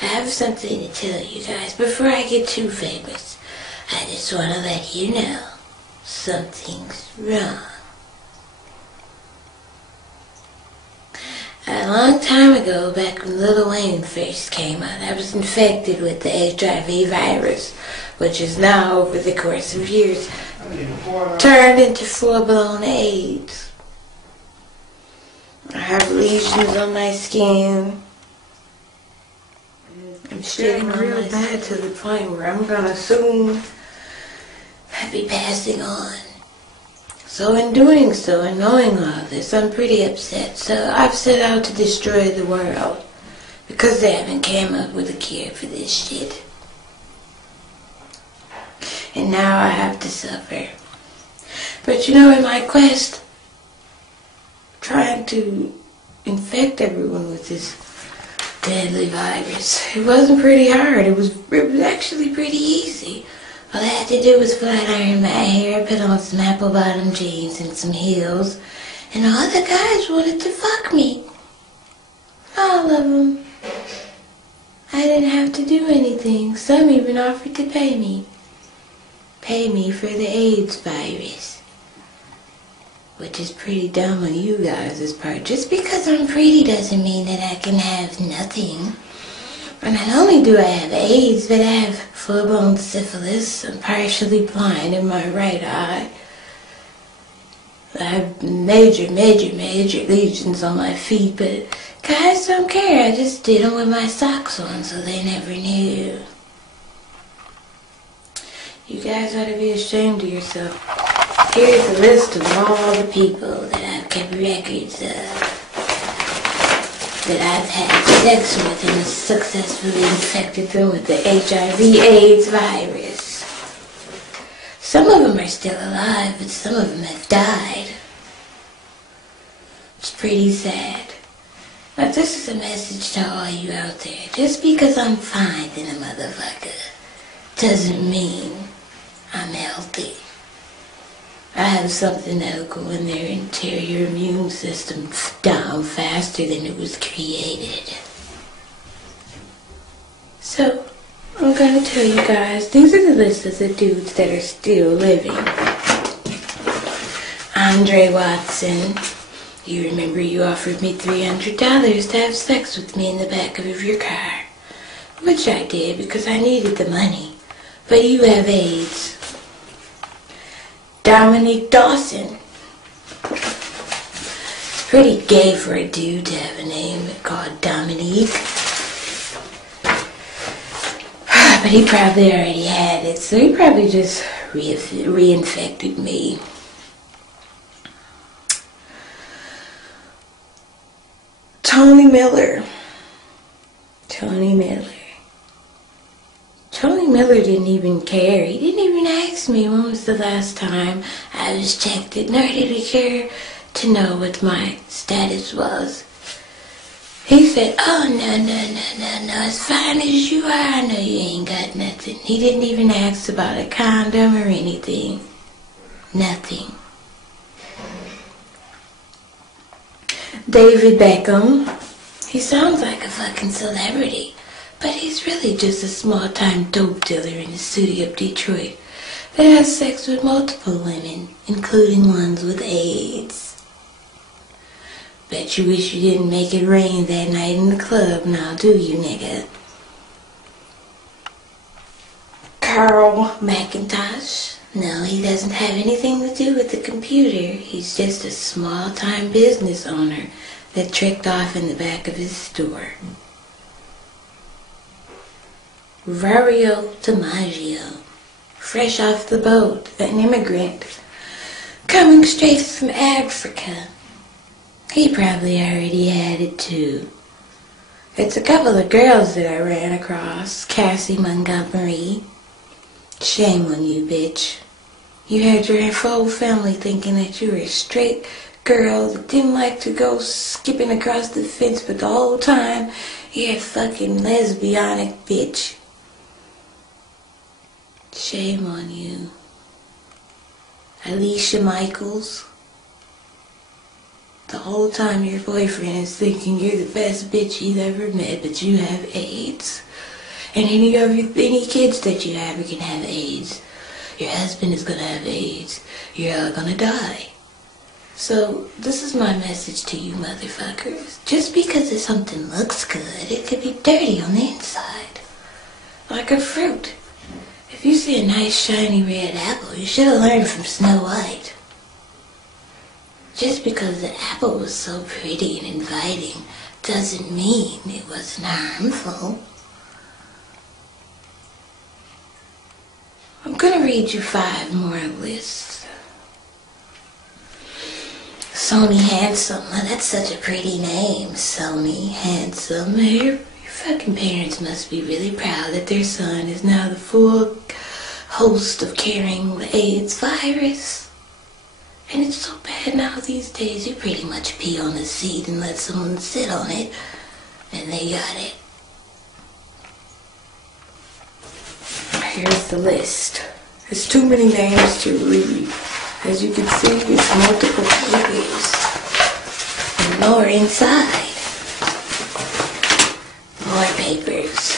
I have something to tell you guys before I get too famous. I just want to let you know something's wrong. A long time ago, back when Lil Wayne first came out, I was infected with the HIV virus, which is now, over the course of years, turned into full-blown AIDS. I have lesions on my skin. I'm shitting real bad to the point where I'm gonna soon be passing on. So in doing so and knowing all this, I'm pretty upset. So I've set out to destroy the world because they haven't came up with a cure for this shit. And now I have to suffer. But you know, in my quest, trying to infect everyone with this deadly virus, it wasn't pretty hard. It was actually pretty easy. All I had to do was flat iron my hair, put on some apple bottom jeans and some heels, and all the guys wanted to fuck me. All of them. I didn't have to do anything. Some even offered to pay me. Pay me for the AIDS virus. Which is pretty dumb on you guys' part. Just because I'm pretty doesn't mean that I can have nothing. And not only do I have AIDS, but I have full-blown syphilis. I'm partially blind in my right eye. I have major lesions on my feet, but guys don't care. I just did them with my socks on, so they never knew. You guys ought to be ashamed of yourself. Here's a list of all the people that I've kept records of, that I've had sex with and successfully infected them with the HIV/AIDS virus. Some of them are still alive, but some of them have died. It's pretty sad. But this is a message to all you out there. Just because I'm fine in a motherfucker doesn't mean I'm healthy. I have something that'll go in their interior immune system down faster than it was created. So, I'm gonna tell you guys, these are the lists of the dudes that are still living. Andre Watson. You remember you offered me $300 to have sex with me in the back of your car. Which I did because I needed the money. But you have AIDS. Dominique Dawson. Pretty gay for a dude to have a name called Dominique. But he probably already had it, so he probably just reinfected me. Tony Miller. Tony Miller didn't even care. He didn't even ask me when was the last time I was checked, nor did he care to know what my status was. He said, oh, no, as fine as you are, I know you ain't got nothing. He didn't even ask about a condom or anything. Nothing. David Beckham. He sounds like a fucking celebrity. But he's really just a small-time dope dealer in the city of Detroit that has sex with multiple women, including ones with AIDS. Bet you wish you didn't make it rain that night in the club now, do you, nigga? Carl McIntosh. No, he doesn't have anything to do with the computer. He's just a small-time business owner that tricked off in the back of his store. Vario DiMaggio, fresh off the boat, an immigrant, coming straight from Africa. He probably already had it too. It's a couple of girls that I ran across. Cassie Montgomery. Shame on you, bitch. You had your whole family thinking that you were a straight girl that didn't like to go skipping across the fence, but the whole time you're a fucking lesbianic bitch. Shame on you. Alicia Michaels. The whole time your boyfriend is thinking you're the best bitch he's ever met, but you have AIDS. And any kids that you have can have AIDS. Your husband is gonna have AIDS. You're all gonna die. So, this is my message to you motherfuckers. Just because something looks good, it could be dirty on the inside. Like a fruit. If you see a nice shiny red apple, you should have learned from Snow White. Just because the apple was so pretty and inviting doesn't mean it wasn't harmful. I'm gonna read you 5 more lists. Sony Handsome. Oh, that's such a pretty name. Sony Handsome. Your fucking parents must be really proud that their son is now the full host of carrying the AIDS virus. And it's so bad now these days, you pretty much pee on the seat and let someone sit on it, and they got it. Here's the list. There's too many names to read. As you can see, it's multiple pages. And more inside. More papers.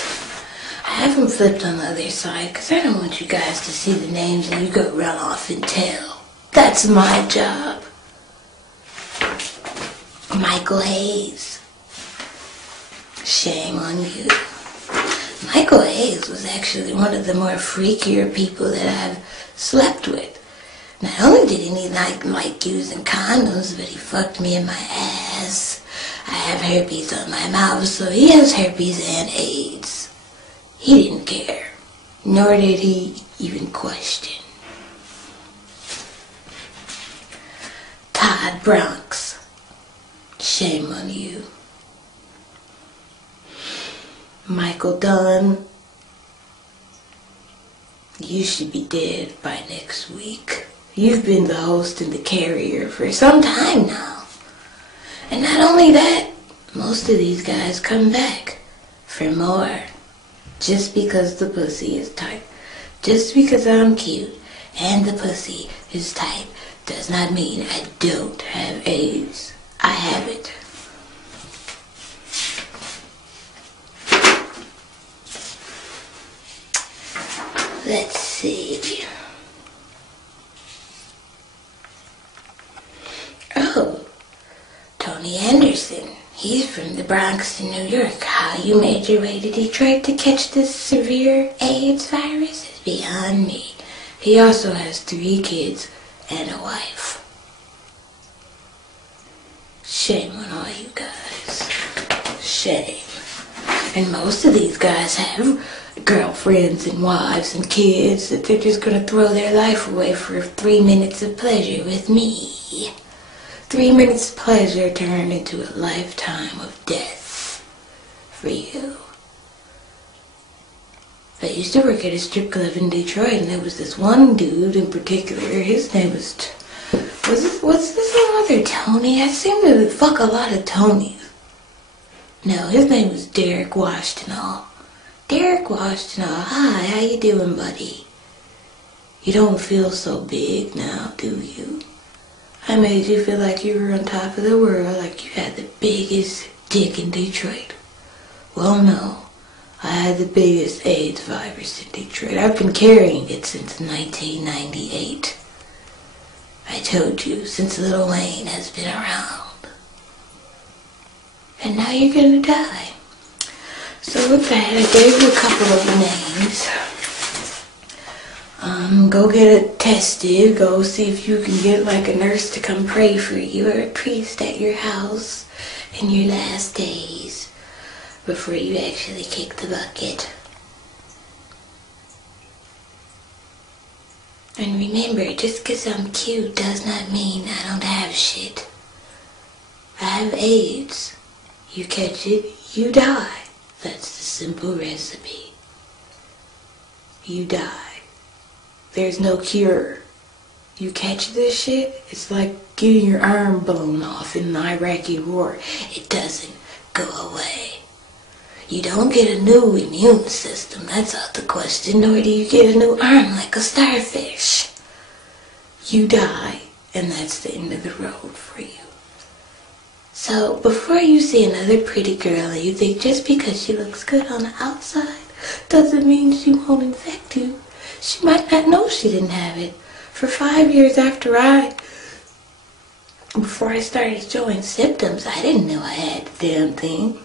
I have them flipped on the other side because I don't want you guys to see the names and you go run off and tell. That's my job. Michael Hayes. Shame on you. Michael Hayes was actually one of the more freakier people that I've slept with. Not only did he not like using condoms, but he fucked me in my ass. I have herpes on my mouth, so he has herpes and AIDS. He didn't care, nor did he even question. Todd Bronx. Shame on you. Michael Dunn. You should be dead by next week. You've been the host and the carrier for some time now. And not only that, most of these guys come back for more. Just because the pussy is tight. Just because I'm cute and the pussy is tight does not mean I don't have AIDS. I have it. Let's see. Oh, Tony Anderson. He's from the Bronx in New York. How you made your way to Detroit to catch this severe AIDS virus is beyond me. He also has 3 kids and a wife. Shame on all you guys. Shame. And most of these guys have girlfriends and wives and kids that they're just gonna throw their life away for 3 minutes of pleasure with me. 3 minutes of pleasure turned into a lifetime of death for you. I used to work at a strip club in Detroit, and there was this one dude in particular. His name was what's this other Tony? I seem to fuck a lot of Tonys. No, his name was Derek Washington. Derek Washington, hi, how you doing, buddy? You don't feel so big now, do you? I made you feel like you were on top of the world, like you had the biggest dick in Detroit. Well, no. I had the biggest AIDS virus in Detroit. I've been carrying it since 1998. I told you, since Lil Wayne has been around. And now you're gonna die. So with that, I gave you a couple of names. Go get it tested. Go see if you can get like a nurse to come pray for you or a priest at your house in your last days before you actually kick the bucket. And remember, just because I'm cute does not mean I don't have shit. I have AIDS. You catch it, you die. That's the simple recipe. You die. There's no cure. You catch this shit, it's like getting your arm blown off in the Iraqi war. It doesn't go away. You don't get a new immune system, that's out the question, nor do you get a new arm like a starfish. You die, and that's the end of the road for you. So before you see another pretty girl and you think just because she looks good on the outside doesn't mean she won't infect you. She might not know she didn't have it. For 5 years before I started showing symptoms, I didn't know I had the damn thing.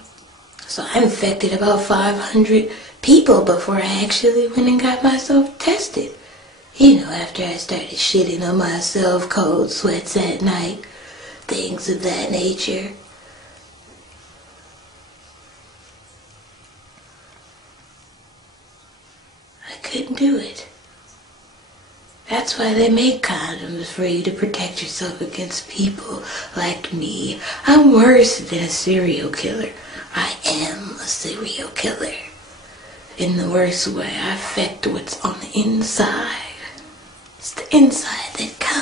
So I infected about 500 people before I actually went and got myself tested. You know, after I started shitting on myself, cold sweats at night, things of that nature. I couldn't do it. That's why they make condoms, for you to protect yourself against people like me. I'm worse than a serial killer. I am a serial killer. In the worst way, I affect what's on the inside. It's the inside that counts.